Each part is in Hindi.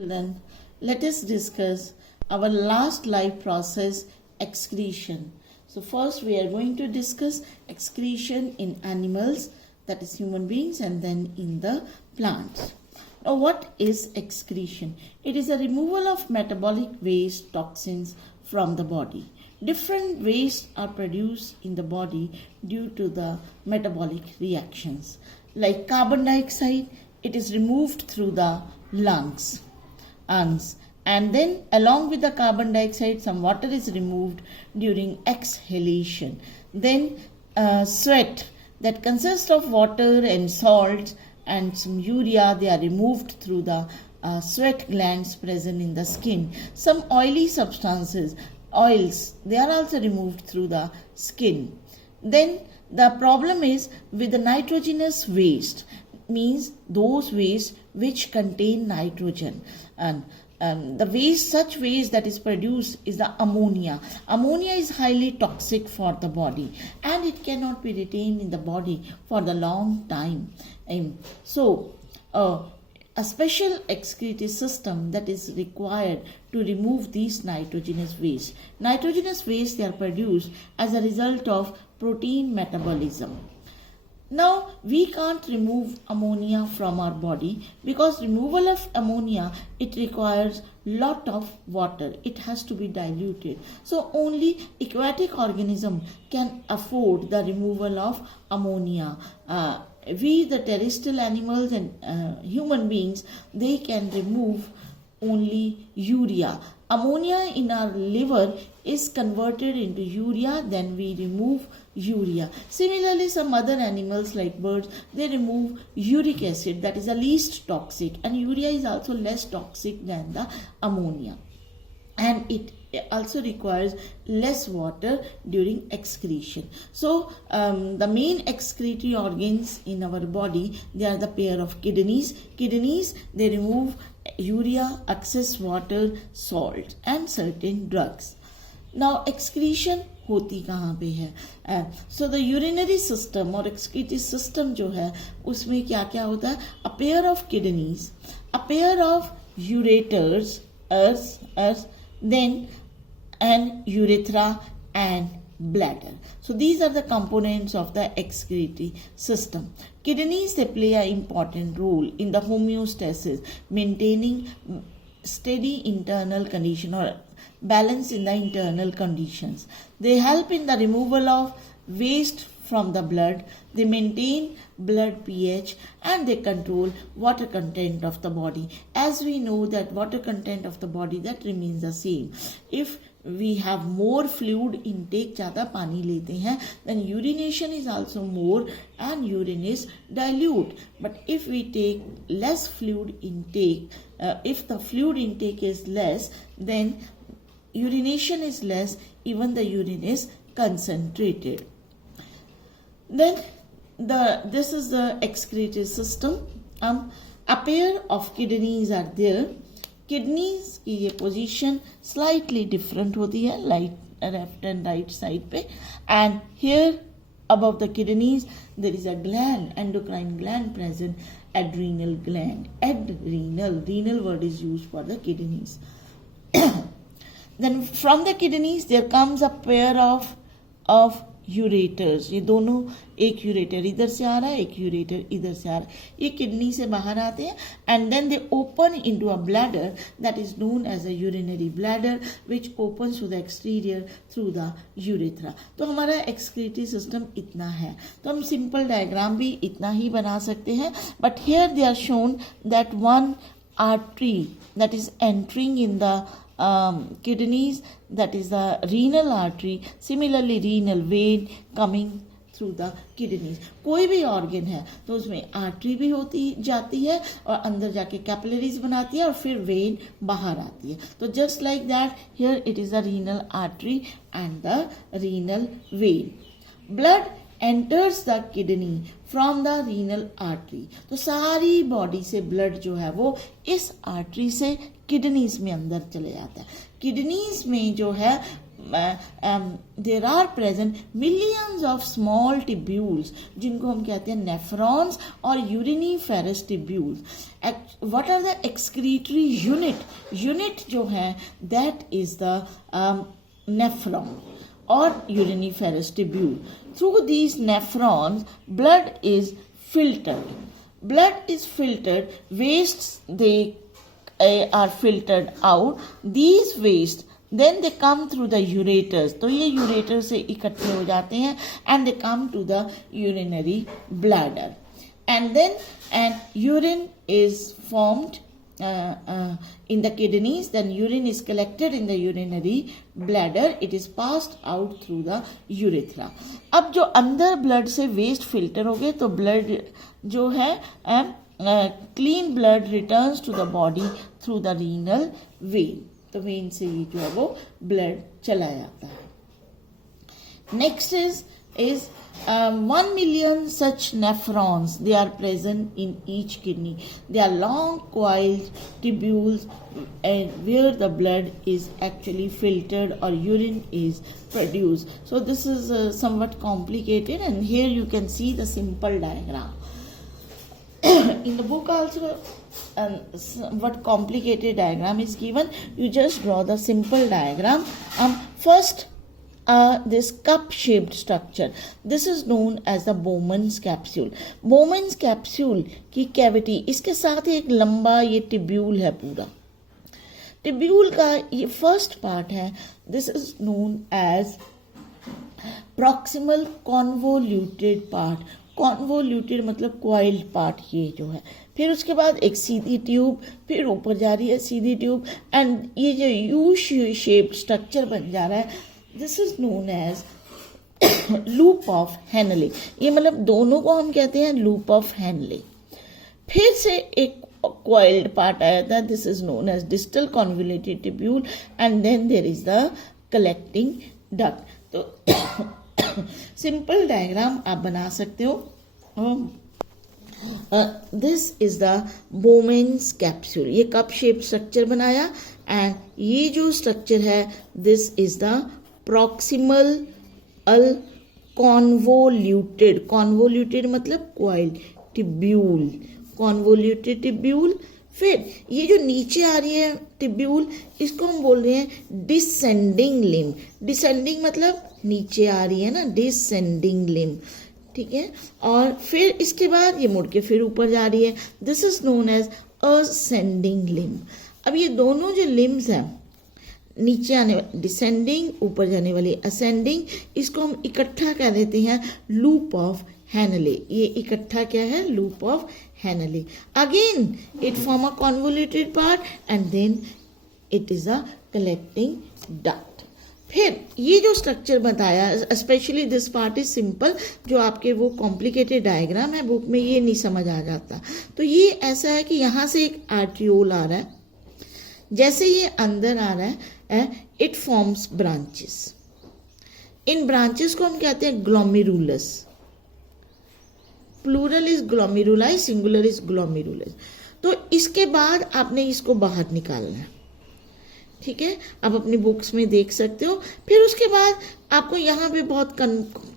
Then let us discuss our last life process, excretion. So first we are going to discuss excretion in animals, that is human beings, and then in the plants. Now what is excretion? It is a removal of metabolic waste, toxins from the body. Different wastes are produced in the body due to the metabolic reactions. Like carbon dioxide, it is removed through the lungs. And then along with the carbon dioxide some water is removed during exhalation. Then sweat that consists of water and salt and some urea, they are removed through the sweat glands present in the skin. Some oily substances, oils, they are also removed through the skin. Then the problem is with the nitrogenous waste, means those waste which contain nitrogen, and the waste, such waste that is produced is the ammonia. Ammonia is highly toxic for the body and it cannot be retained in the body for the long time. So a special excretory system that is required to remove these nitrogenous waste. Nitrogenous waste, they are produced as a result of protein metabolism. Now, we can't remove ammonia from our body because removal of ammonia, it requires lot of water. It has to be diluted. So, only aquatic organism can afford the removal of ammonia. We, the terrestrial animals and human beings, they can remove only urea. Ammonia in our liver is converted into urea, then we remove urea. Similarly, some other animals like birds, they remove uric acid, that is the least toxic, and urea is also less toxic than the ammonia. And it also requires less water during excretion. So the main excretory organs in our body, they are the pair of kidneys. Kidneys, they remove urea, excess water, salt and certain drugs. Now excretion होती कहाँ पे है? So the urinary system और excretory system जो है उसमें क्या क्या होता है? A pair of kidneys, a pair of ureters, then and urethra and bladder. So these are the components of the excretory system. Kidneys, they play an important role in the homeostasis, maintaining steady internal condition or balance in the internal conditions. They help in the removal of waste from the blood. They maintain blood pH and they control water content of the body. As we know that water content of the body, that remains the same. If we have more fluid intake, ज़्यादा पानी लेते हैं, then urination is also more and urine is dilute. But if we take less fluid intake, if the fluid intake is less, then urination is less, even the urine is concentrated. Then this is the excretory system. A pair of kidneys are there. Kidneys की ये position slightly different होती है, left and right side पे. And here above the kidneys there is a gland, endocrine gland present, adrenal gland. Renal word is used for the kidneys. Then from the kidneys there comes a pair of ureters. ये दोनों, एक ureter इधर से आ रहा है, एक ureter इधर से आ रहा है. ये किडनी से बाहर आते हैं and then they open into a bladder that is known as a urinary bladder, which opens to the exterior through the urethra. तो हमारा excretory system इतना है. तो हम simple diagram भी इतना ही बना सकते हैं. But here they are shown that one artery that is entering in the kidneys, that is the renal artery. Similarly, renal vein coming through the kidneys. कोई भी organ है तो उसमें artery भी होती जाती है और अंदर जाके capillaries बनाती है और फिर vein बाहर आती है. तो just like that, here it is the renal artery and the renal vein. Blood enters the kidney from the renal artery. तो सारी बॉडी से ब्लड जो है वो इस आर्टरी से किडनीज में अंदर चले जाता है. किडनीज में जो है there are present millions of small tubules जिनको हम कहते हैं nephrons और uriniferous tubules. What are the excretory unit जो है that is the nephron or uriniferous tubule. Through these nephrons blood is filtered. Wastes they are filtered out. These waste then they come through the ureters. तो ये ureters से इकट्ठे हो जाते हैं and they come to the urinary bladder. And then urine is formed in the kidneys. Then urine is collected in the urinary bladder. It is passed out through the urethra. अब जो अंदर blood से waste filter हो गए तो blood जो है clean blood returns to the body through the renal vein. तो वेन से ये जो है वो ब्लड चला जाता है. Next is 1 million such nephrons. They are present in each kidney. They are long coiled tubules and where the blood is actually filtered or urine is produced. So this is somewhat complicated, and here you can see the simple diagram. In the book also somewhat complicated diagram is given. You just draw the simple diagram. First this cup shaped structure, this is known as the Bowman's capsule. Bowman's capsule की cavity, इसके साथ एक लंबा ये tubule है पूरा. Tubule का ये first part है, this is known as proximal convoluted part. Convoluted मतलब क्वाइल्ड पार्ट ये जो है. फिर उसके बाद एक सीधी ट्यूब, फिर ऊपर जा रही है सीधी ट्यूब, एंड ये जो यू शेप्ड स्ट्रक्चर बन जा रहा है, this is known as loop of Henley. ये मतलब दोनों को हम कहते हैं लूप ऑफ हेनले. फिर से एक क्वाइल्ड पार्ट आया था, this is known as distal convoluted tubule, and then there is the collecting duct. तो सिंपल डायग्राम आप बना सकते हो. This is the Bowman's capsule. ये कप शेप स्ट्रक्चर बनाया, एंड ये जो स्ट्रक्चर है this is the proximal convoluted. Convoluted मतलब क्वाइल ट्यूब्यूल, कॉन्वोल्यूटेड ट्यूब्यूल. फिर ये जो नीचे आ रही है ट्यूब्यूल, इसको हम बोल रहे हैं डिसेंडिंग लिम्ब. डिसेंडिंग मतलब नीचे आ रही है ना, डिसेंडिंग लिम्ब. ठीक है. और फिर इसके बाद ये मुड़ के फिर ऊपर जा रही है, this is known as ascending limb. अब ये दोनों जो लिम्ब्स हैं, नीचे आने वाली डिसेंडिंग, ऊपर जाने वाली असेंडिंग, इसको हम इकट्ठा कह देते हैं लूप ऑफ हेनले. ये इकट्ठा क्या है? Loop of Henle. Again it form a convoluted part and then it is a collecting duct. फिर ये जो स्ट्रक्चर बताया, specially this part is simple. जो आपके वो कॉम्प्लिकेटेड डायग्राम है बुक में, ये नहीं समझ आ जाता. तो ये ऐसा है कि यहाँ से एक आर्ट्रियोल आ रहा है, जैसे ये अंदर आ रहा है इट फॉर्म्स ब्रांचेस. इन ब्रांचेस को हम कहते हैं glomerulus. Plural is glomeruli, singular is glomerulus. तो इसके बाद आपने इसको बाहर निकालना है. ठीक है, आप अपनी बुक्स में देख सकते हो. फिर उसके बाद आपको यहाँ पे बहुत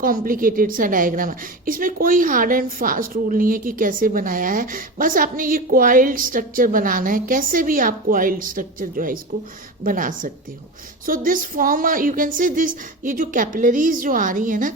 कॉम्प्लिकेटेड सा डायग्राम है. इसमें कोई हार्ड एंड फास्ट रूल नहीं है कि कैसे बनाया है, बस आपने ये क्वाइल्ड स्ट्रक्चर बनाना है. कैसे भी आप क्वाइल्ड स्ट्रक्चर जो है इसको बना सकते हो. So this form you can say this, ये जो कैपिलरीज जो आ रही है ना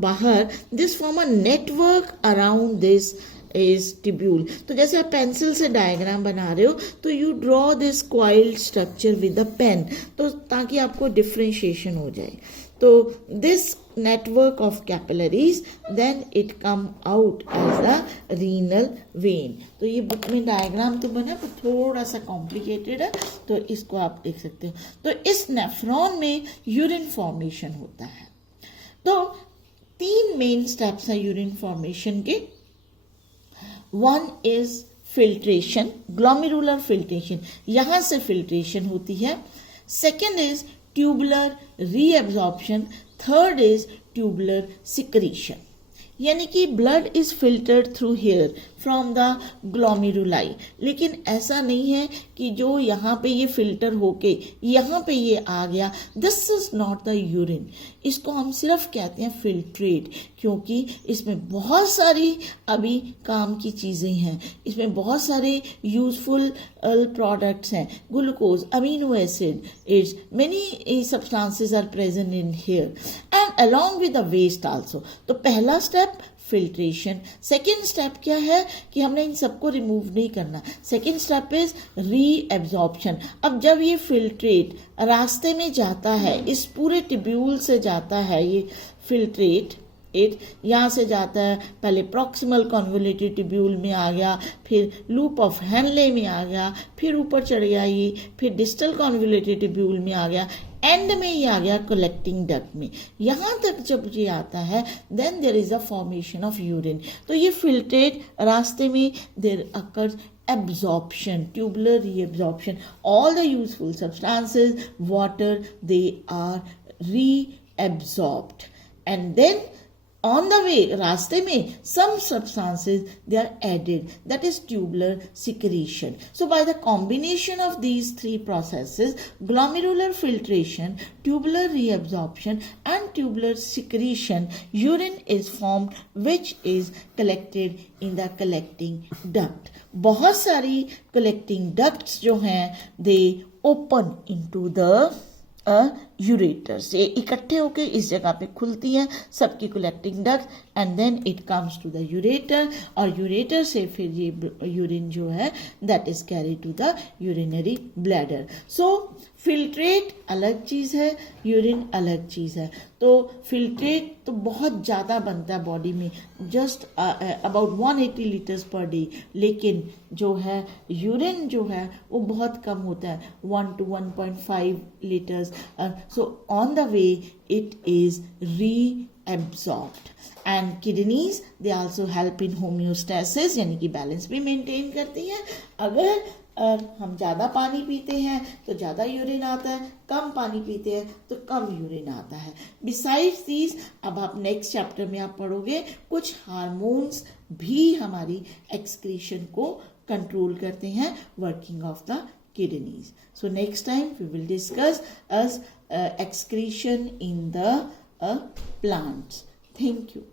बाहर, this form a network around this is tubule. तो जैसे आप पेंसिल से डायग्राम बना रहे हो तो you draw this coiled structure with a pen, तो ताकि आपको डिफ्रेंशिएशन हो जाए. तो this network of capillaries then it come out as the renal vein. तो ये बुक में डायग्राम तो बना पर थोड़ा सा कॉम्प्लिकेटेड है, तो इसको आप देख सकते हो. तो इस नेफ्रॉन में यूरिन फॉर्मेशन होता है. तो 3 मेन स्टेप्स हैं यूरिन फॉर्मेशन के. One is filtration, glomerular filtration, यहाँ से फिल्ट्रेशन होती है. Second is tubular reabsorption. Third is tubular secretion. यानी कि blood is filtered through here from the glomeruli. लेकिन ऐसा नहीं है कि जो यहाँ पे ये फिल्टर होके यहाँ पे ये आ गया, this is not the urine. इसको हम सिर्फ कहते हैं फिल्ट्रेट, क्योंकि इसमें बहुत सारी अभी काम की चीज़ें हैं, इसमें बहुत सारे यूजफुल प्रोडक्ट्स हैं, glucose, amino acid, it's many substances are present in here and along with the waste also. तो पहला स्टेप फिल्ट्रेशन। सेकेंड स्टेप क्या है कि हमने इन सबको रिमूव नहीं करना। Second step is reabsorption. अब जब ये फिल्ट्रेट रास्ते में जाता है, इस पूरे टिब्यूल से जाता है ये फिल्ट्रेट, यहाँ से जाता है, पहले प्रॉक्सिमल कॉन्वोल्यूटेड टिब्यूल में आ गया, फिर लूप ऑफ हेनले में आ गया, फिर ऊपर चढ़ गया ये, फिर डिस्टल कॉन्वोल्यूटेड टिब्यूल में आ गया, एंड में ये आ गया कलेक्टिंग डक्ट में। यहाँ तक जब ये आता है then there is a formation of urine. तो ये फिल्ट्रेट रास्ते में there occurs absorption, tubular reabsorption, all the useful substances, water, they are reabsorbed, and then on the way, रास्ते में some substances they are added, that is tubular secretion. So by the combination of these three processes, glomerular filtration, tubular reabsorption and tubular secretion, urine is formed which is collected in the collecting duct. बहुत सारी collecting ducts जो हैं they open into the ureters, ये इकट्ठे होके इस जगह पे खुलती हैं सबकी collecting duct and then it comes to the ureter, और यूरेटर से फिर ये यूरिन जो है that is carry to the urinary bladder. So filtrate अलग चीज़ है, यूरिन अलग चीज़ है। तो फिल्ट्रेट तो बहुत ज़्यादा बनता है बॉडी में, just about 180 litres per day, लेकिन जो है यूरिन जो है वो बहुत कम होता है, 1 to 1.5 litres. So on the way it is reabsorbed, and kidneys they also help in homeostasis, यानी कि बैलेंस भी मेंटेन करती हैं। अगर हम ज़्यादा पानी पीते हैं तो ज़्यादा यूरिन आता है, कम पानी पीते हैं तो कम यूरिन आता है। बिसाइड्स दीज, अब आप नेक्स्ट चैप्टर में आप पढ़ोगे कुछ हार्मोन्स भी हमारी एक्सक्रीशन को कंट्रोल करते हैं, working of the kidneys. So next time we will discuss as excretion in the plants. Thank you.